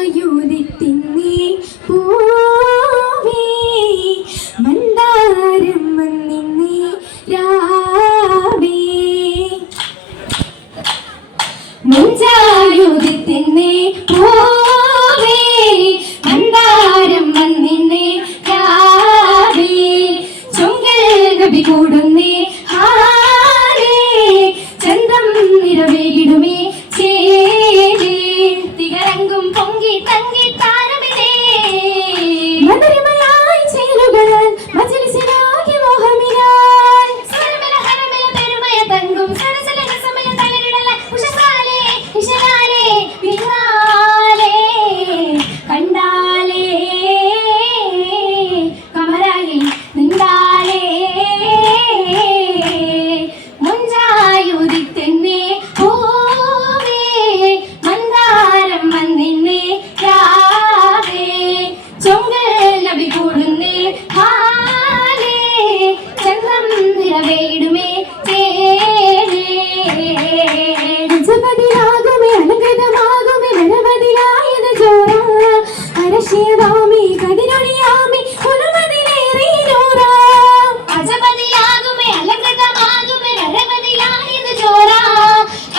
മുഞ്ചായുദിത്തിന്നേ പൂവേ മന്ദാരം വന്നിന്നേ രാവേ മുഞ്ചായുദിത്തിന്നേ പൂവേ മന്ദാരം വന്നിന്നേ രാവേ ചൊങ്കൽ നബി കൂടുന്നേ ഹാലേ ചന്തം നിറവേകിടുമേ ചേലേ തികരങ്കും പൊങ്കി തങ്കി താരമിതേ മധുരമയായി ചേലുകളാൽ മജ്ലിസിലാകെ മോഹമിനാൽ സ്വരമല ഹരമല പെരുമയ തങ്കും സരസല രസമയ തളരിടല ഉഷസാലേ ഇഷനാലേ വിഹാലേ കണ്ടാലേ കമരായി നിന്താലേ മുഞ്ചായുദിത്തെന്നേ പൂവേ മന്ദാരം വന്നിന്നേ രാവേ ചൊങ്കൽ നബി കൂടുന്നേ ഹാലേ ചന്തം നിറവേടുമേ ചേലേ ജപതിലാകുമേ അലങ്കൃതമാകുമേ നരവതിലായത് ജോറ അരശിയതാമി കതിരൊളിയാമി കുലമതിലേറി നൂറ അജപതിലാകുമേ അലങ്കൃതമാകുമേ നരവതിലായത് ജോറ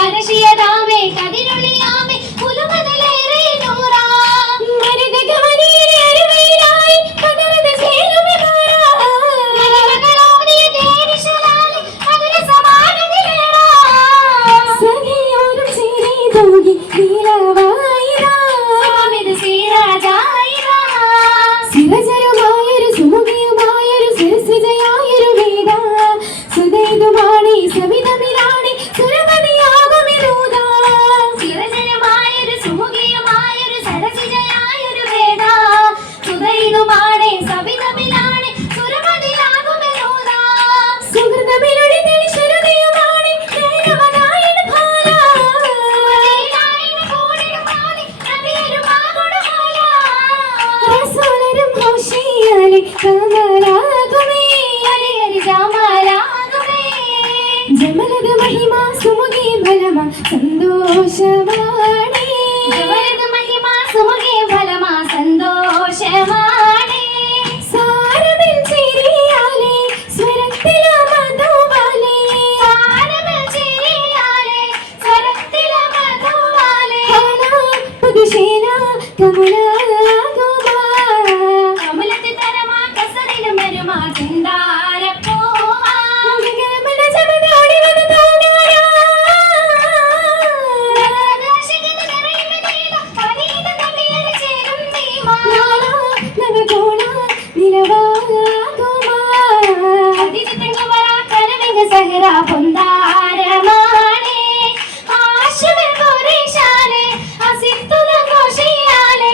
അരശിയതാമേ കതിരൊളിയാമി കുലമതിലേറി നൂറ മരുതകവനിയിലെ അരുവയിലായി പകർന്ന ചേലുമേ മാറ മരുമകളോടിയ ദേവിശലാലി മധുര സമാനതിലേറ സഖിയോരും ചേരി തോകി നീലവായിരാ സ്വാമിത് സീരാജായിരാ സിരജരുമായൊരു സുമുഖിയുമായൊരു സിരസിജയായൊരു വേദ സുദൈതുമാണി സവിതമിലാണി സുരമതിയാകുമിരൂത സിരജരുമായൊരു സുമുഖിയുമായൊരു സരസിജയായൊരു വേദ സുദൈതുമാണി സവിതമിലാണി സുരമതിയാകുമിരൂത സുഹൃതമിലൊടി തെളിശ്വരതയുമാണി ദേവനായണ ഭാല മദീനായണ കോടിടുമാലി നബിയരുമാകൊടുമാല റസൂലരും ഹോഷിയാലി കമലാകുമേ അലിയരി ജമാലാകുമേ ജമലത് മഹിമ സുമുഖി ഫലമ സന്തോഷമാണേ ജമലത് മഹിമ സുമുഖി ഫലമ സന്തോഷമാണേ സാരമിൽ ചിരിയാലേ സ്വരത്തില മധുവാലേ സാരമിൽ ചിരിയാലേ സ്വരത്തില മധുവാലേ പുതുശേന കമലാകുമാ കമലത്തി തരമാ കസറിലും വരുമാ ചിന്താരപ്പൂവാ ഗഗനമന ജപതോടി വന്നു തോന്നാരാ നഗരദാശകന നിറയുമതീത പനീത നബിയരെ ചേരും നീമാ നവഗുണ നിലവാകുമാ അതിജിതങ്ങുമറ കനമിക സഹറ പൊന്താരമാണേ ആശമൽ ഖുറൈശാലേ അസിത്തുല ഘോഷിയാലേ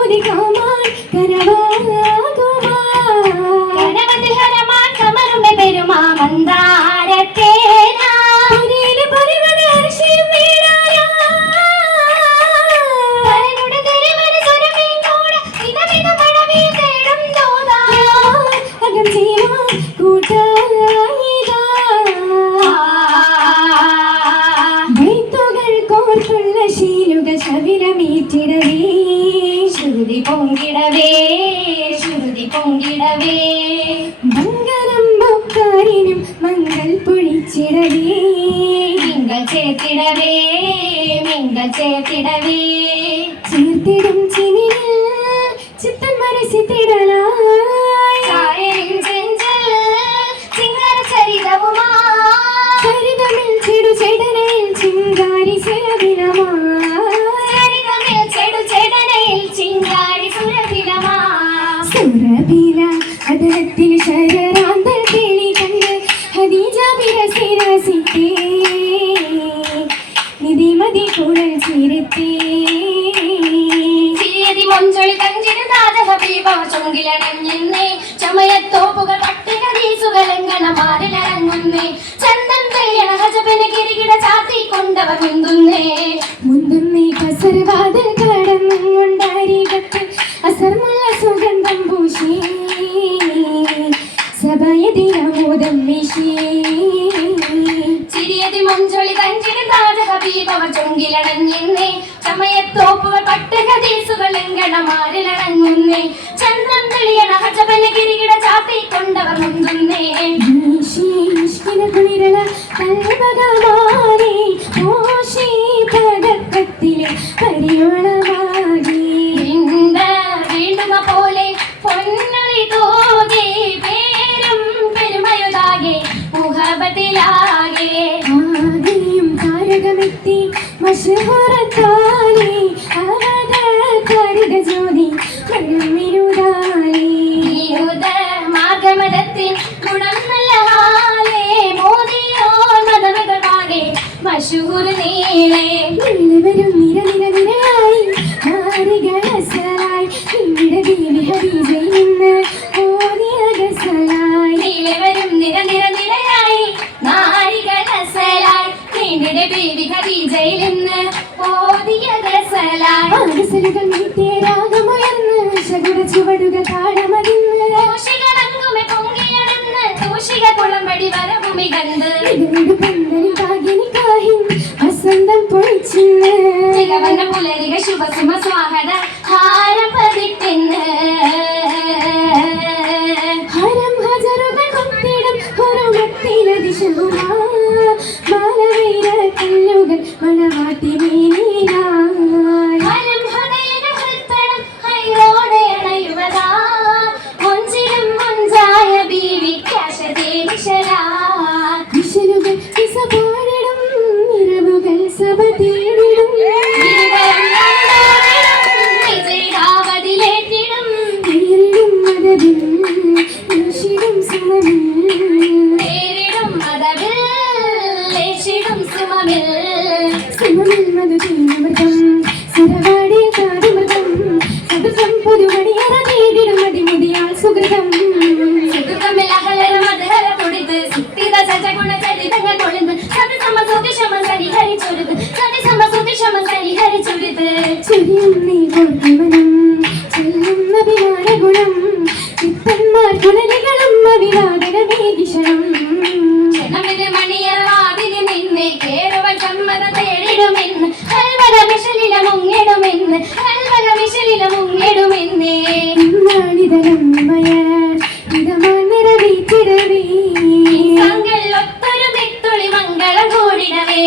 ഉദികാമാൻ കനവാകുമാ കനവതിൽ ഹരമാൻ കമറുമെ പെരുമാ മന്ദാരത്തേനാ പുരിയിലെ പരിമള അർശിയും വീരാരാ പരനുടെ തെരുവര സ്വരമേ കൂട ഇനമിന മഴവിൽ തേടും തോതാ അകം ജീവാ കൂട്ടായിതാ വൈത്തുകൾ കോർത്തുള്ള ശീലുകൾ ശവിരമീറ്റിടവേ ശ്രുതി പൊങ്കിടവേ ശ്രുതി പൊങ്കിടവേ മംഗളം ബൊക്കാരിനും മംഗൾ പൊഴിച്ചിടവേ മിങ്കൽ ചേർത്തിടവേ മിങ്കൽ ചേർത്തിടവേ ചേർത്തിടും ചിനിൽ ചിത്തൻ മനസ്സിത്തിടലായി ചായയും ചെഞ്ചൽ ചിങ്ങര ചരിതവുമാ ചരിതമിൽ ചെടു ചെടനയിൽ ചിങ്കാരി സുരഭിലമാ ചരിതമിൽ ചെടു ചെടനയിൽ ചിങ്കാരി സുരഭിലമാ സുരഭില അതരത്തിൽ ശരറാന്തൽ കേളി കണ്ട് ഹദീജ വിരസിരസിത്തേ നിധിമതി കുഴൽ ചിരുത്തേ ചിരിയതി മൊഞ്ചൊളി കഞ്ചിരു നാദ ഹബീബ ചൊങ്കിലണഞ്ഞിന്നേ ചമയത്തോപ്പുകൾ പട്ടുകരീസുകളെങ്കണ മാറിലറങ്ങുന്നേ ചന്ദൻ തെളിയണ ഹജബന കിരികിട ചാത്തി കൊണ്ടവർ മുന്തുന്നേ കസർവാതിൽ കടന്നുകൊണ്ടരികത്ത് അസർമുള്ള സുഗന്ധം പൂശി സഭയതിനമോദം വീശി ചിരിയതി മൊഞ്ചൊളി കഞ്ചിരു നാദ ഹബീബ ചൊങ്കിലണഞ്ഞിന്നേ സമയത്തോപ്പുകൾ പട്ടുകദീസുകൾ എങ്കണമാരിലടങ്ങുന്നേ ചന്ദ്രൻ തെളിയണ ഹജബന കിരീട ചാത്തി കൊണ്ടവർ മുന്തുന്നേ കുളിരല കൽപകമാരി ഓശി പടക്കത്തിലെ പരിയോളമാകി വീണ്ടുക പോലെ പൊന്നളി തോകെ പേരും പെരുമയുതാകെ മുഹബത്തിലാകെ ആകെയും താരകമെത്തി മഷഹറത്താലി അവത കരുത ജ്യോതി മരുമിരുതാലി മാർഗമതത്തിൻ ഗുണം നല്ല ഹാലേ മോദിയോർ മതമകളാകെ മഷൂർ നീളേ വരും നിര നിര നിരയായി മാറികളസലായി നിങ്ങളുടെ ബീവി ഹദീജയിൽ നിന്ന് ഓതിയ ഗസലായി നീളെ വരും നിര നിര നിരയായി നാരികളസലായി നിങ്ങളുടെ ബീവി ഹദീജയിൽ നിന്ന് ഓതിയ ഗസലായി ഗസലുകൾ നീട്ടിയ രാഗമുയർന്ന് ശകുര ചുവടുകൾ താളമതിന്ന് ദോഷികളങ്ങുമെ പൊങ്ങിയടന്ന് ദോഷിക കുളമ്പടി വരഭൂമി കണ്ട് പന്തലിൽ ഭാഗ്യനിക്കാഹിൻ വസന്തം പൊളിച്ചിന്ന് തികവന്ന പുലരിക ശുഭസുമ സ്വാഹത ഹാരം പതിട്ടിന്ന് ഹരം ഹജറുകൾ കൊത്തിടും ഹുറുമത്തിലതിശുമാ മാലവീര കല്ലുകൾ മണവാട്ടി വീണീനായി ഹരം ഹൃദയന ഹൃത്തണം ഹൈറോടെ അണയുവതാ കൊഞ്ചിലും കൊഞ്ചായ ബീവി കാശതേ നിശലാ നിശലുകൾ കിസ പാടിടും നിറവുകൾ സഭ തേടിടും വിജയാവതിലേറ്റിടും നേരിടും മതവിൽ ലേശിടും സുമമിൽ നേരിടും മതവിൽ ലേശിടും സുമമിൽ സുമമിൽ മധുചീനമൃതം സുരവാടി കാതിമൃതം സദൃശം പുതുമണിയറ നേടിടും അതിമുതിയാൾ സുഹൃതം സുഹൃതമിൽ അഹലര മധുഹര പൊടിത് സുത്തിത സജഗുണ ചരിതങ്ങൾ കൊളിന്ന് സതിസമ സുതിഷമ സരിഹരി ചൊരുത് സതിസമ സുതിഷമ സരിഹരി ചൊരുത് ചൊരിയും നീ ഗോർഗമനം ചെല്ലും അഭിമാന ഗുണം ചിത്തന്മാർ കുണലികളും അഭിവാദനമേകിഷണം ക്ഷണമിത് മണിയറ വാതിന് നിന്നെ കേറുവൻ സമ്മതം തേടിടുമെന്ന് കൽവര മിഷലില മുങ്ങിടുമെന്ന് കൽവര മിഷലില മുങ്ങിടുമെന്നേ നാളിതരം മയ ഇതമാ നിറവേറ്റിടവേ തങ്ങൾ ഒത്തൊരു തെത്തുളി മംഗളം കൂടിടവേ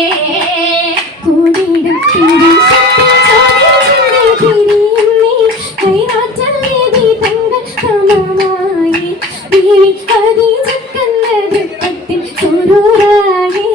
കൂടിയിടും കൈമാറ്റല്ലേ തങ്ങൾ തമമായി ദേവി ഹദീജക്കെന്ന വൃത്തത്തിൽ സ്വരൂരായേ